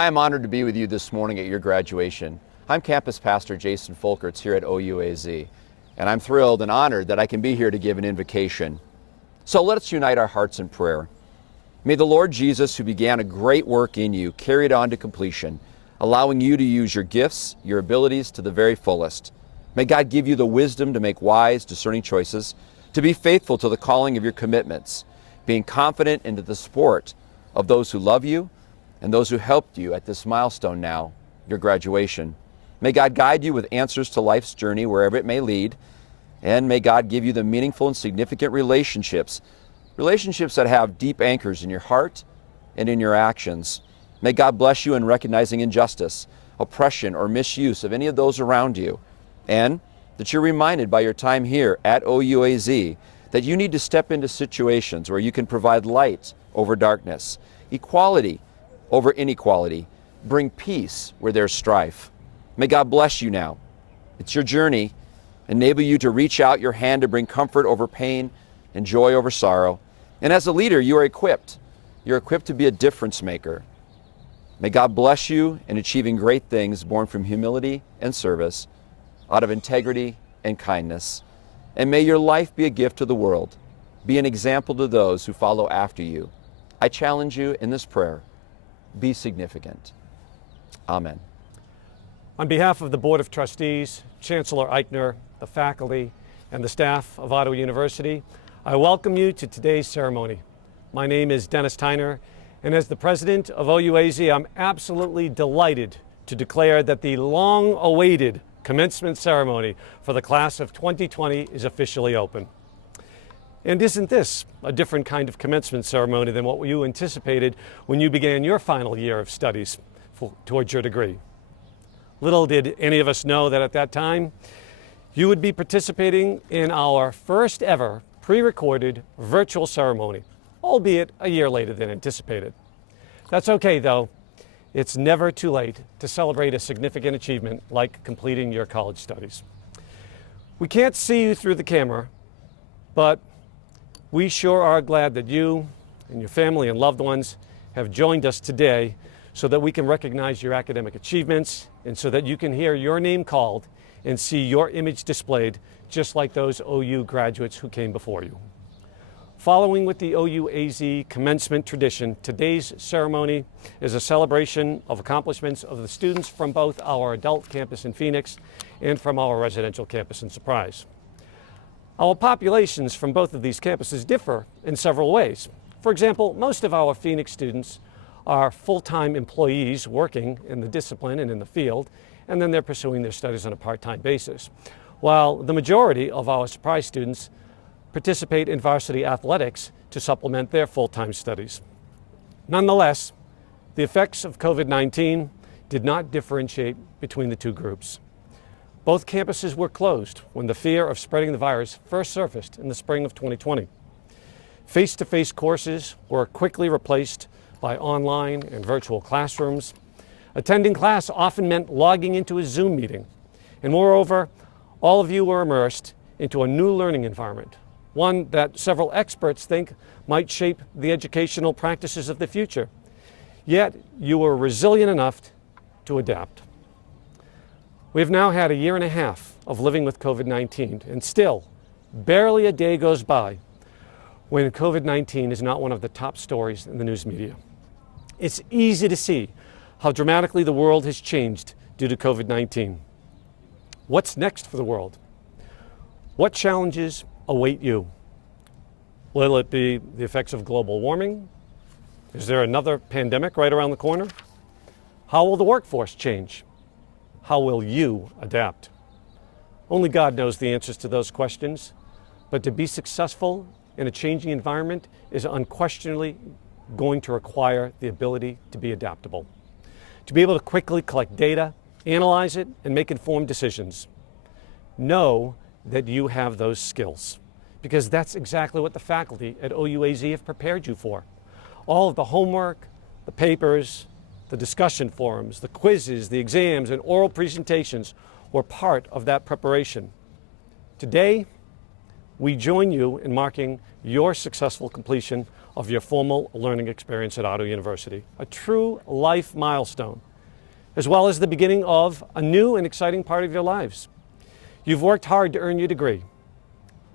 I am honored to be with you this morning at your graduation. I'm campus pastor Jason Folkerts here at OUAZ, and I'm thrilled and honored that I can be here to give an invocation. So let's unite our hearts in prayer. May the Lord Jesus, who began a great work in you, carry it on to completion, allowing you to use your gifts, your abilities to the very fullest. May God give you the wisdom to make wise, discerning choices, to be faithful to the calling of your commitments, being confident into the support of those who love you and those who helped you at this milestone now, your graduation. May God guide you with answers to life's journey wherever it may lead, and may God give you the meaningful and significant relationships that have deep anchors in your heart and in your actions. May God bless you in recognizing injustice, oppression, or misuse of any of those around you, and that you're reminded by your time here at OUAZ that you need to step into situations where you can provide light over darkness, equality over inequality, bring peace where there's strife. May God bless you now. It's your journey. Enable you to reach out your hand to bring comfort over pain and joy over sorrow. And as a leader, you are equipped. You're equipped to be a difference maker. May God bless you in achieving great things born from humility and service, out of integrity and kindness. And may your life be a gift to the world. Be an example to those who follow after you. I challenge you in this prayer. Be significant. Amen. On behalf of the Board of Trustees, Chancellor Eichner, the faculty, and the staff of Ottawa University, I welcome you to today's ceremony. My name is Dennis Tyner, and as the president of OUAZ, I'm absolutely delighted to declare that the long-awaited commencement ceremony for the class of 2020 is officially open. And isn't this a different kind of commencement ceremony than what you anticipated when you began your final year of studies towards your degree? Little did any of us know that at that time, you would be participating in our first ever pre-recorded virtual ceremony, albeit a year later than anticipated. That's okay though. It's never too late to celebrate a significant achievement like completing your college studies. We can't see you through the camera, but we sure are glad that you and your family and loved ones have joined us today so that we can recognize your academic achievements and so that you can hear your name called and see your image displayed just like those OU graduates who came before you. Following with the OUAZ commencement tradition, today's ceremony is a celebration of accomplishments of the students from both our adult campus in Phoenix and from our residential campus in Surprise. Our populations from both of these campuses differ in several ways. For example, most of our Phoenix students are full-time employees working in the discipline and in the field, and then they're pursuing their studies on a part-time basis. While the majority of our Surprise students participate in varsity athletics to supplement their full-time studies. Nonetheless, the effects of COVID-19 did not differentiate between the two groups. Both campuses were closed when the fear of spreading the virus first surfaced in the spring of 2020. Face-to-face courses were quickly replaced by online and virtual classrooms. Attending class often meant logging into a Zoom meeting. And moreover, all of you were immersed into a new learning environment, one that several experts think might shape the educational practices of the future. Yet you were resilient enough to adapt. We've now had a year and a half of living with COVID-19, and still, barely a day goes by when COVID-19 is not one of the top stories in the news media. It's easy to see how dramatically the world has changed due to COVID-19. What's next for the world? What challenges await you? Will it be the effects of global warming? Is there another pandemic right around the corner? How will the workforce change? How will you adapt? Only God knows the answers to those questions, but to be successful in a changing environment is unquestionably going to require the ability to be adaptable, to be able to quickly collect data, analyze it, and make informed decisions. Know that you have those skills, because that's exactly what the faculty at OUAZ have prepared you for. All of the homework, the papers, the discussion forums, the quizzes, the exams, and oral presentations were part of that preparation. Today, we join you in marking your successful completion of your formal learning experience at Ottawa University, a true life milestone, as well as the beginning of a new and exciting part of your lives. You've worked hard to earn your degree.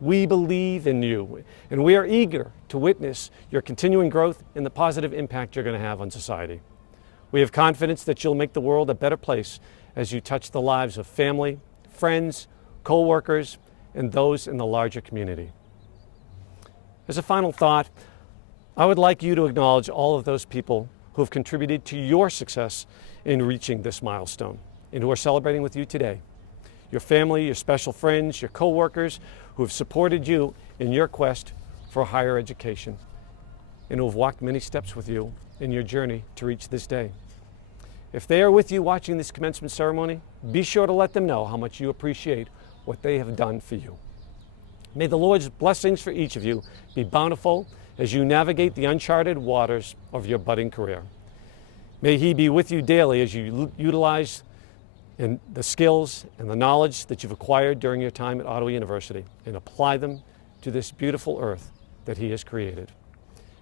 We believe in you, and we are eager to witness your continuing growth and the positive impact you're going to have on society. We have confidence that you'll make the world a better place as you touch the lives of family, friends, co-workers, and those in the larger community. As a final thought, I would like you to acknowledge all of those people who have contributed to your success in reaching this milestone and who are celebrating with you today. Your family, your special friends, your co-workers who have supported you in your quest for higher education and who have walked many steps with you in your journey to reach this day. If they are with you watching this commencement ceremony, be sure to let them know how much you appreciate what they have done for you. May the Lord's blessings for each of you be bountiful as you navigate the uncharted waters of your budding career. May He be with you daily as you utilize the skills and the knowledge that you've acquired during your time at Ottawa University and apply them to this beautiful earth that He has created.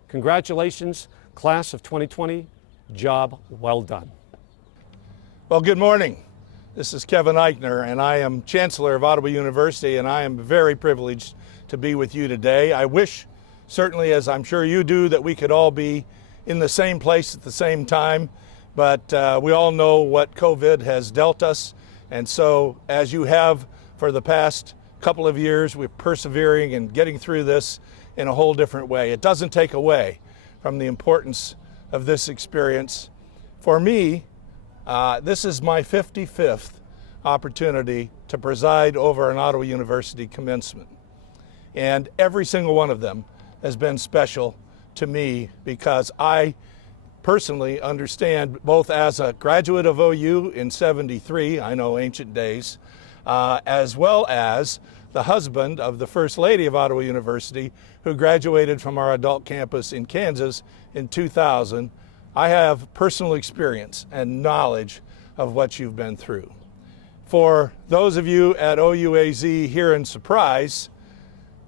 Congratulations, class of 2020. Job well done. Well, good morning. This is Kevin Eichner, and I am Chancellor of Ottawa University, and I am very privileged to be with you today. I wish, certainly as I'm sure you do, that we could all be in the same place at the same time, but we all know what COVID has dealt us, and so as you have for the past couple of years, we're persevering and getting through this in a whole different way. It doesn't take away from the importance of this experience. For me, this is my 55th opportunity to preside over an Ottawa University commencement. And every single one of them has been special to me because I personally understand, both as a graduate of OU in '73, I know ancient days, as well as the husband of the First Lady of Ottawa University who graduated from our adult campus in Kansas in 2000. I have personal experience and knowledge of what you've been through. For those of you at OUAZ here in Surprise,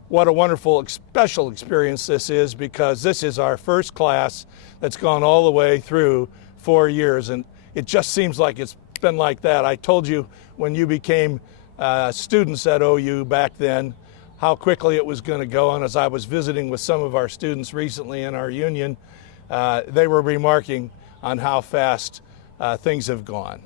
what a wonderful, special experience this is, because this is our first class that's gone all the way through 4 years, and it just seems like it's been like that. I told you when you became students at OU back then how quickly it was going to go, and as I was visiting with some of our students recently in our union, they were remarking on how fast things have gone.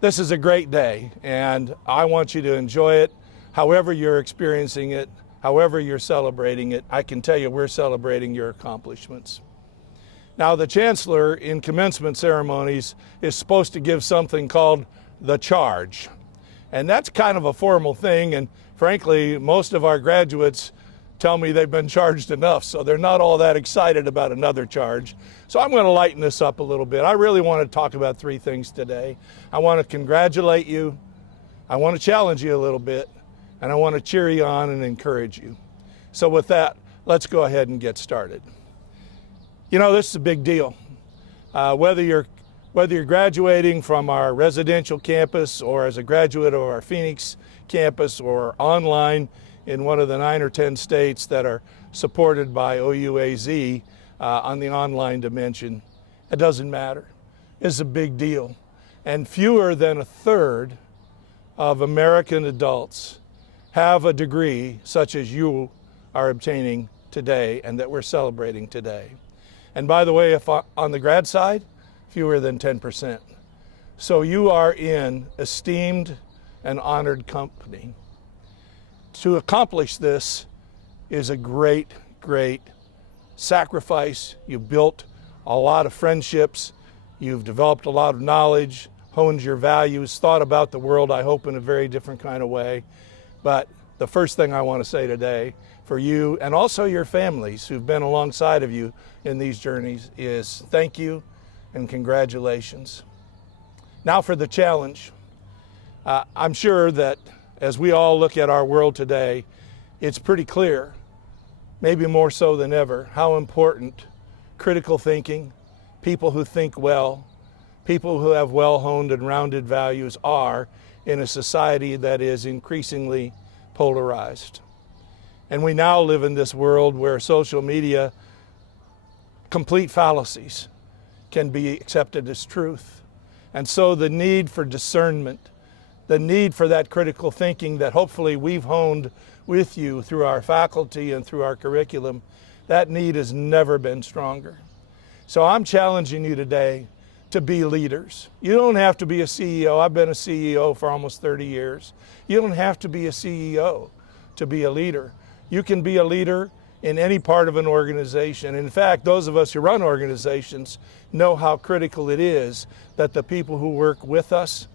This is a great day, and I want you to enjoy it however you're experiencing it, however you're celebrating it. I can tell you we're celebrating your accomplishments. Now, the Chancellor in commencement ceremonies is supposed to give something called the charge. And that's kind of a formal thing, and frankly, most of our graduates tell me they've been charged enough, so they're not all that excited about another charge. So I'm going to lighten this up a little bit. I really want to talk about three things today. I want to congratulate you, I want to challenge you a little bit, and I want to cheer you on and encourage you. So with that, let's go ahead and get started. You know, this is a big deal. Whether you're graduating from our residential campus or as a graduate of our Phoenix campus or online in one of the 9 or 10 states that are supported by OUAZ on the online dimension, it doesn't matter. It's a big deal. And fewer than a third of American adults have a degree such as you are obtaining today and that we're celebrating today. And by the way, if on the grad side, fewer than 10%. So you are in esteemed and honored company. To accomplish this is a great, great sacrifice. You've built a lot of friendships. You've developed a lot of knowledge, honed your values, thought about the world, I hope, in a very different kind of way. But the first thing I want to say today for you and also your families who've been alongside of you in these journeys is thank you and congratulations. Now for the challenge. I'm sure that as we all look at our world today, it's pretty clear, maybe more so than ever, how important critical thinking, people who think well, people who have well-honed and rounded values are in a society that is increasingly polarized. And we now live in this world where social media complete fallacies can be accepted as truth. And so the need for discernment, the need for that critical thinking that hopefully we've honed with you through our faculty and through our curriculum, that need has never been stronger. So I'm challenging you today to be leaders. You don't have to be a CEO. I've been a CEO for almost 30 years. You don't have to be a CEO to be a leader. You can be a leader in any part of an organization. In fact, those of us who run organizations know how critical it is that the people who work with us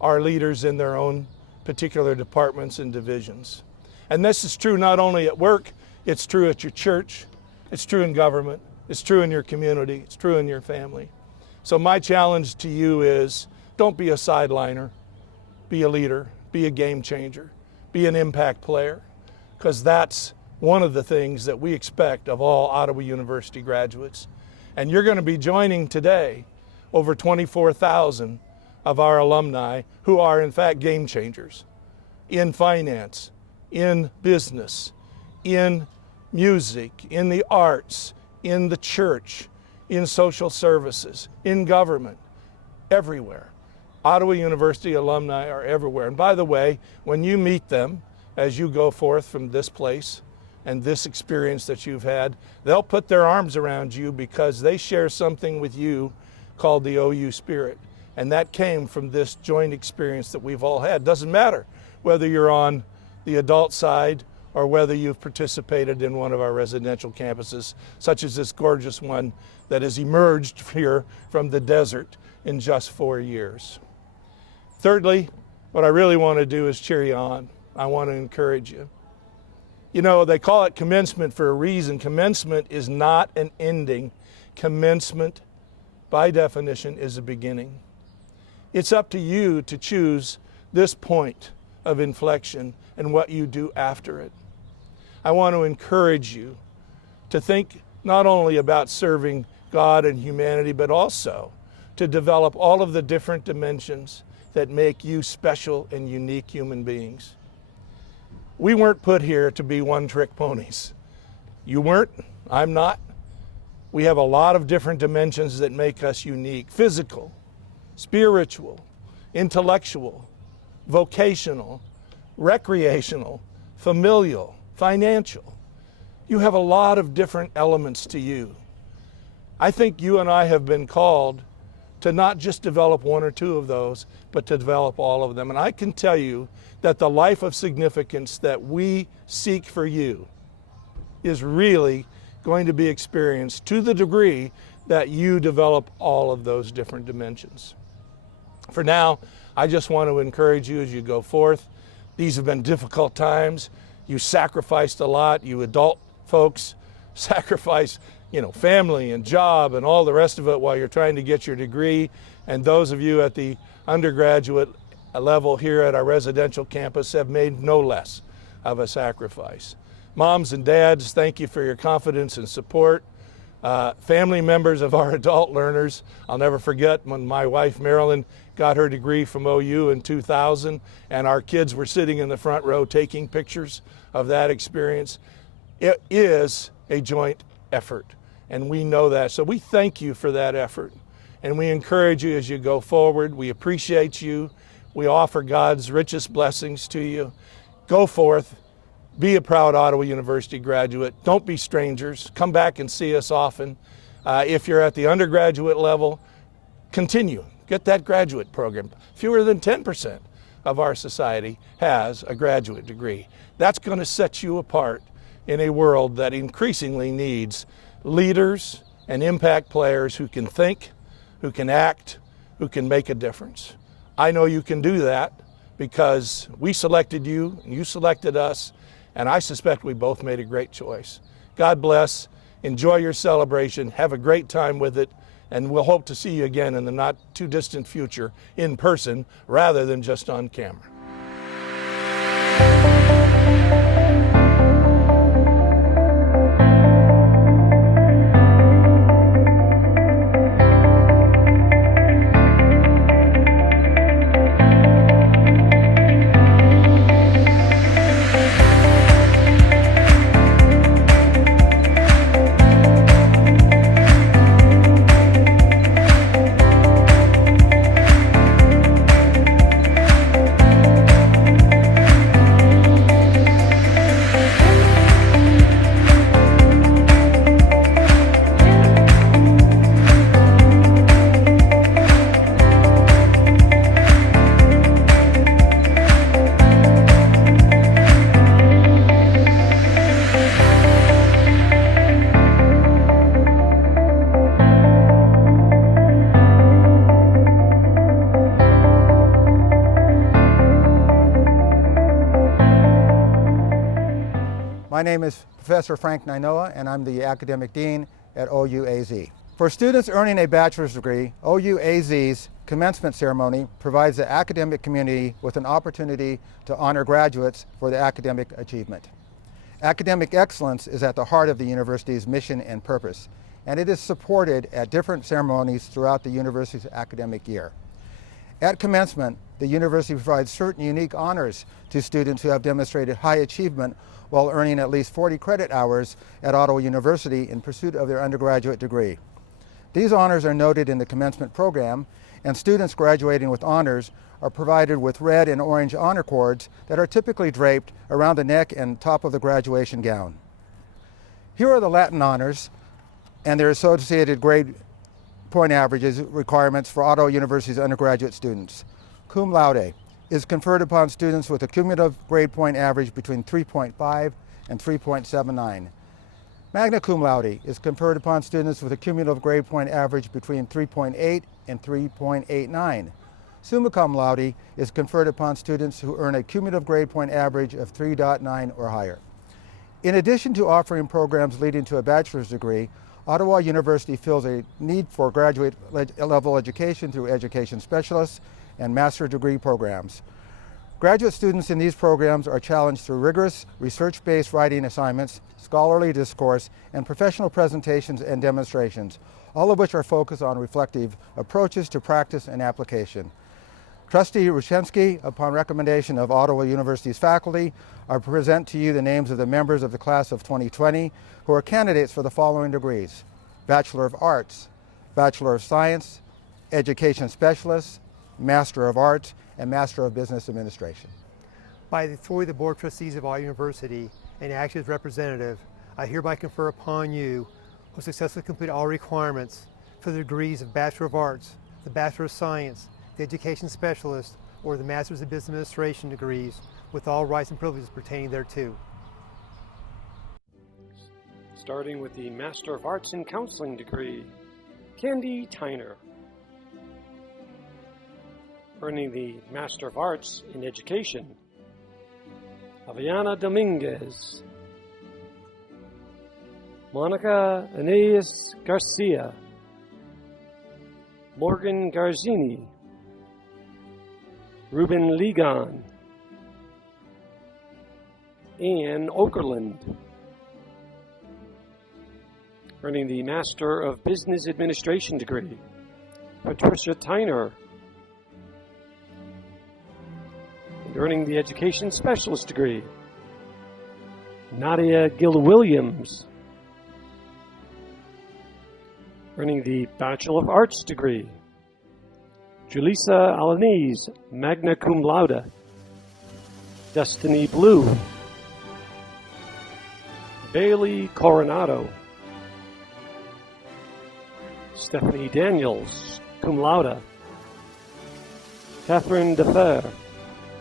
are leaders in their own particular departments and divisions. And this is true not only at work, it's true at your church, it's true in government, it's true in your community, it's true in your family. So my challenge to you is, don't be a sideliner, be a leader, be a game changer, be an impact player, because that's one of the things that we expect of all Ottawa University graduates. And you're going to be joining today over 24,000 of our alumni who are in fact game changers in finance, in business, in music, in the arts, in the church, in social services, in government, everywhere. Ottawa University alumni are everywhere. And by the way, when you meet them as you go forth from this place and this experience that you've had, they'll put their arms around you because they share something with you called the OU spirit. And that came from this joint experience that we've all had. Doesn't matter whether you're on the adult side or whether you've participated in one of our residential campuses, such as this gorgeous one that has emerged here from the desert in just 4 years. Thirdly, what I really want to do is cheer you on. I want to encourage you. You know, they call it commencement for a reason. Commencement is not an ending. Commencement, by definition, is a beginning. It's up to you to choose this point of inflection and what you do after it. I want to encourage you to think not only about serving God and humanity, but also to develop all of the different dimensions that make you special and unique human beings. We weren't put here to be one-trick ponies. You weren't, I'm not. We have a lot of different dimensions that make us unique: physical, spiritual, intellectual, vocational, recreational, familial, financial. You have a lot of different elements to you. I think you and I have been called to not just develop one or two of those, but to develop all of them. And I can tell you that the life of significance that we seek for you is really going to be experienced to the degree that you develop all of those different dimensions. For now, I just want to encourage you as you go forth. These have been difficult times. You sacrificed a lot. You adult folks sacrifice, family and job and all the rest of it while you're trying to get your degree. And those of you at the undergraduate level here at our residential campus have made no less of a sacrifice. Moms and dads, thank you for your confidence and support. Family members of our adult learners, I'll never forget when my wife Marilyn got her degree from OU in 2000 and our kids were sitting in the front row taking pictures of that experience. It is a joint effort, and we know that. So we thank you for that effort, and we encourage you as you go forward. We appreciate you. We offer God's richest blessings to you. Go forth. Be a proud Ottawa University graduate. Don't be strangers. Come back and see us often. If you're at the undergraduate level, continue. Get that graduate program. Fewer than 10% of our society has a graduate degree. That's going to set you apart in a world that increasingly needs leaders and impact players who can think, who can act, who can make a difference. I know you can do that because we selected you and you selected us, and I suspect we both made a great choice. God bless. Enjoy your celebration. Have a great time with it, and we'll hope to see you again in the not too distant future in person rather than just on camera. My name is Professor Frank Nainoa, and I'm the Academic Dean at OUAZ. For students earning a bachelor's degree, OUAZ's commencement ceremony provides the academic community with an opportunity to honor graduates for their academic achievement. Academic excellence is at the heart of the university's mission and purpose, and it is supported at different ceremonies throughout the university's academic year. At commencement, the university provides certain unique honors to students who have demonstrated high achievement while earning at least 40 credit hours at Ottawa University in pursuit of their undergraduate degree. These honors are noted in the commencement program, and students graduating with honors are provided with red and orange honor cords that are typically draped around the neck and top of the graduation gown. Here are the Latin honors and their associated grade point averages requirements for Ottawa University's undergraduate students. Cum laude is conferred upon students with a cumulative grade point average between 3.5 and 3.79. Magna cum laude is conferred upon students with a cumulative grade point average between 3.8 and 3.89. Summa cum laude is conferred upon students who earn a cumulative grade point average of 3.9 or higher. In addition to offering programs leading to a bachelor's degree, Ottawa University feels a need for graduate level education through education specialists and master's degree programs. Graduate students in these programs are challenged through rigorous research-based writing assignments, scholarly discourse, and professional presentations and demonstrations, all of which are focused on reflective approaches to practice and application. Trustee Ruchensky, upon recommendation of Ottawa University's faculty, I present to you the names of the members of the class of 2020 who are candidates for the following degrees: Bachelor of Arts, Bachelor of Science, Education Specialist, Master of Arts, and Master of Business Administration. By the authority of the Board of Trustees of Ottawa University and acting as representative, I hereby confer upon you who successfully complete all requirements for the degrees of Bachelor of Arts, the Bachelor of Science, the Education Specialist, or the Masters of Business Administration degrees with all rights and privileges pertaining thereto. Starting with the Master of Arts in Counseling degree, Candy Tyner. Earning the Master of Arts in Education, Aviana Dominguez. Monica Aeneas Garcia. Morgan Garzini. Ruben Ligon. Ann Okerlund. Earning the Master of Business Administration degree, Patricia Tyner. Earning the Education Specialist degree, Nadia Gill-Williams. Earning the Bachelor of Arts degree, Julissa Alaniz, magna cum laude. Destiny Blue. Bailey Coronado. Stephanie Daniels, cum laude. Catherine Defer,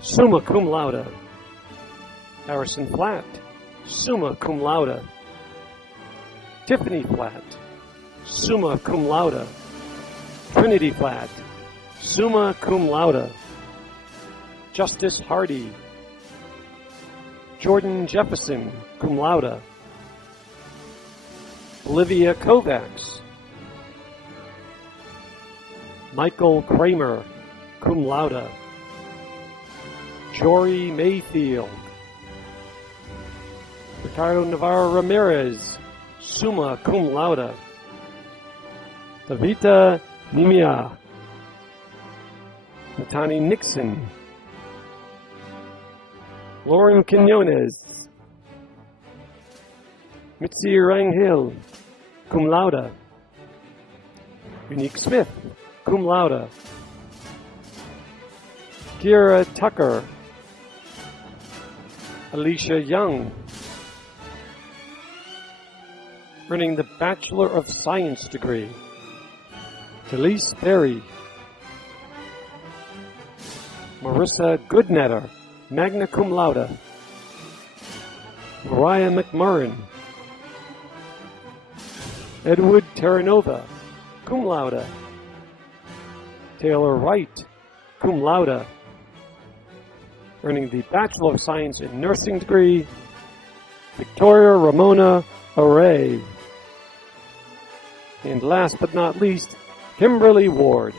summa cum laude. Harrison Flatt, summa cum laude. Tiffany Flatt, summa cum laude. Trinity Flatt, summa cum laude. Justice Hardy. Jordan Jefferson, cum laude. Olivia Kovacs. Michael Kramer, cum laude. Jory Mayfield. Ricardo Navarro Ramirez, summa cum laude. Tavita Nimia. Natani Nixon. Lauren Quinones. Mitzi Ranghill, cum laude. Unique Smith, cum laude. Kira Tucker. Alicia Young. Earning the Bachelor of Science degree, Talise Berry. Marissa Goodnetter, magna cum laude. Mariah McMurrin. Edward Terranova, cum laude. Taylor Wright, cum laude. Earning the Bachelor of Science in Nursing degree, Victoria Ramona Array. And last but not least, Kimberly Ward.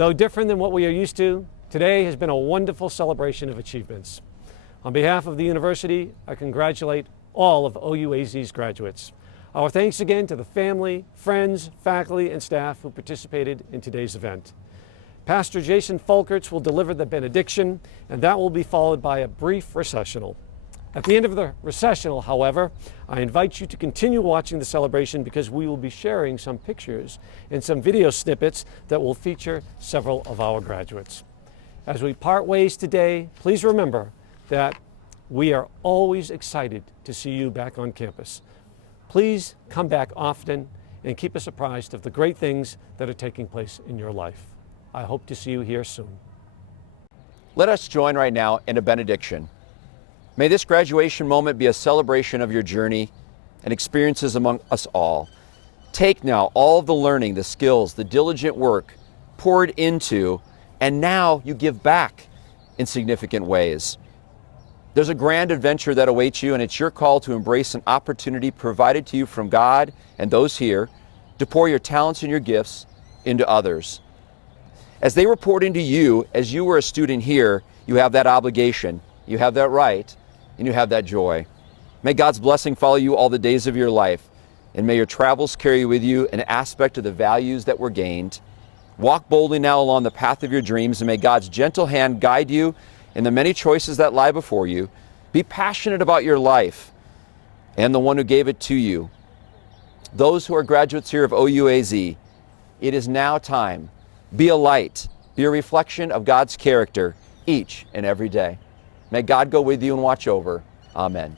Though different than what we are used to, today has been a wonderful celebration of achievements. On behalf of the university, I congratulate all of OUAZ's graduates. Our thanks again to the family, friends, faculty, and staff who participated in today's event. Pastor Jason Folkerts will deliver the benediction, and that will be followed by a brief recessional. At the end of the recessional, however, I invite you to continue watching the celebration because we will be sharing some pictures and some video snippets that will feature several of our graduates. As we part ways today, please remember that we are always excited to see you back on campus. Please come back often and keep us apprised of the great things that are taking place in your life. I hope to see you here soon. Let us join right now in a benediction. May this graduation moment be a celebration of your journey and experiences among us all. Take now all of the learning, the skills, the diligent work poured into, and now you give back in significant ways. There's a grand adventure that awaits you, and it's your call to embrace an opportunity provided to you from God and those here to pour your talents and your gifts into others. As they report into you, as you were a student here, you have that obligation, you have that right, and you have that joy. May God's blessing follow you all the days of your life, and may your travels carry with you an aspect of the values that were gained. Walk boldly now along the path of your dreams, and may God's gentle hand guide you in the many choices that lie before you. Be passionate about your life and the one who gave it to you. Those who are graduates here of OUAZ, it is now time. Be a light, be a reflection of God's character each and every day. May God go with you and watch over. Amen.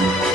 Thank you.